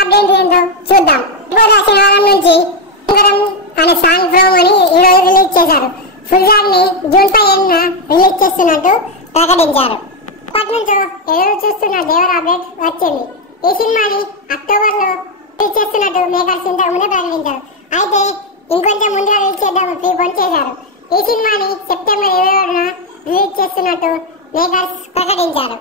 Update ఏంటో చూద్దాం. శనివారం నుంచి అనే సాంగ్ ఫ్రోమ్ అని ఈ రోజు రిలీజ్ చేశారు. ఫుల్ సాంగ్ ని జూన్ 15న రిలీజ్ చేస్తున్నట్టు ప్రకటించారు. అప్పటి నుంచి ఎదురు చూస్తున్న దేవర అప్డేట్ వచ్చింది. ఈ సినిమాని అక్టోబర్ లో రిలీజ్ చేస్తున్నట్టు మేకర్స్ ఇంతకు ముందే ప్రకటించారు. అయితే ఇంకొంచెం ముందుగా రిలీజ్ చేద్దాం ప్రీపోన్ చేశారు. ఈ సినిమాని సెప్టెంబర్ 27న రిలీజ్ చేస్తున్నట్టు మేకర్స్ ప్రకటించారు.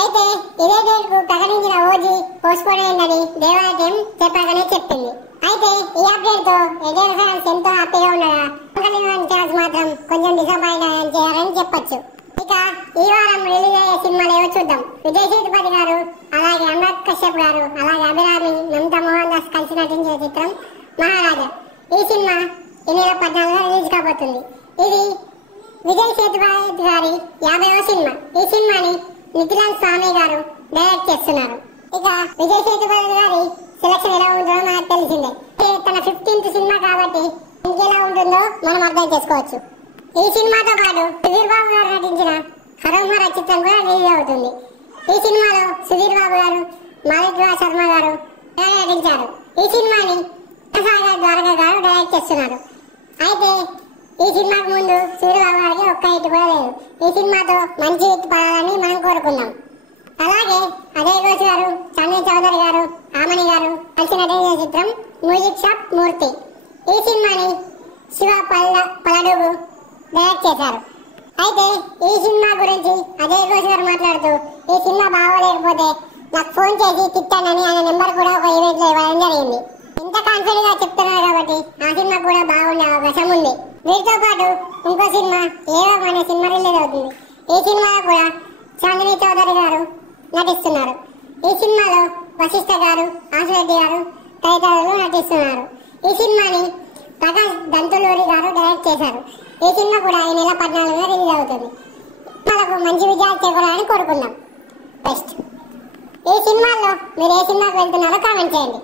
అయితే ఇదే డేట్ కు ప్రకటించిన ఓజీ పోస్ట్పోన్ అయిందని దేవర టీం చెప్పగానే చెప్పింది. అయితే ఈ అప్డేట్ తో ఎన్టీఆర్ ఫ్యాన్స్ ఎంతో హ్యాపీగా ఉండగా ఫ్యాన్స్ మాత్రం కొంచెం డిసప్పాయింట్ అయ్యారని చెప్పొచ్చు. ఇక ఈ వారం రిలీజ్ అయ్యే సినిమాలు ఏవో చూద్దాం. విజయ్ సేతుపతి గారు, అలాగే అనురాగ్ కశ్యప్ గారు, అలాగే అభిరామి, నమితా మోహన్ దాస్ కలిసి నటించిన చిత్రం మహారాజా. ఈ సినిమా ఈ నెల 14న రిలీజ్ కాబోతుంది. ఇది విజయ్ సేతుపతి గారి 50వ సినిమా. ఈ సినిమాని నిఖిలాన్ స్వామి గారు డైరెక్ట్ చేస్తున్నారు. ఇక విజయ్ సేతుపతి గారి సెలక్షన్ ఎలా ఉంటుందో మనకు తెలిసిందే. తన 15th సినిమా కాబట్టి ఇంకెలా ఉంటుందో మనం అర్థం చేసుకోవచ్చు. ఈ సినిమాతో పాటు సుధీర్ బాబు గారు నటించిన హరోహర చిత్రం కూడా రిలీజ్ అవుతుంది. ఈ సినిమాలో సుధీర్ బాబు గారు, మాలిక్ శర్మ గారు నటించారు. ఈ సినిమాని సాగర్ ద్వారకా గారు డైరెక్ట్ చేస్తున్నారు. అయితే ఈ సినిమాకు ముందు సుధీర్ బాబు గారికి ఒక్క హిట్ కూడా లేదు. ఈ సినిమాతో మంచి హిట్ పడాలని మనం కోరుకుందాం. అలాగే అజయ్ ఘోష్ గారు, సంజయ్ చౌదరి గారు, ఆమని గారు కలిసి నటించిన చిత్రం మ్యూజిక్ షాప్ మూర్తి. ఈ సినిమాని శివ పలడుగు డైరెక్ట్ చేశారు. అయితే ఈ సినిమా గురించి అజయ్ ఘోష్ గారు మాట్లాడుతూ, ఈ సినిమా బాగోలేకపోతే నాకు ఫోన్ చేసి తిట్టానని ఆయన నెంబర్ కూడా ఒక ఈవెంట్ లో ఇవ్వడం జరిగింది. ఇంత కాన్ఫిడెంట్ గా చెప్తున్నారు కాబట్టి ఆ సినిమా కూడా బాగుండే అవకాశం ఉంది. వీటితో పాటు ఇంకో సినిమా ఏవో అనే సినిమా రిలీజ్ అవుతుంది. ఈ సినిమాలో కూడా చాందిని చౌదరి గారు నటిస్తున్నారు. ఈ సినిమాలో వశిష్ఠ గారు, ఆశరెడ్డి గారు తదితరులు నటిస్తున్నారు. ఈ సినిమాని ప్రకాష్ దంతులూరి గారు డైరెక్ట్ చేశారు. ఈ సినిమా కూడా ఈ నెల 14న రిలీజ్ అవుతుంది. మనకు మంచి విజయాలు చేకూరాలని కోరుకుందాం. బెస్ట్. ఈ సినిమాల్లో మీరు ఏ సినిమాకి వెళ్తున్నారో కామెంట్ చేయండి.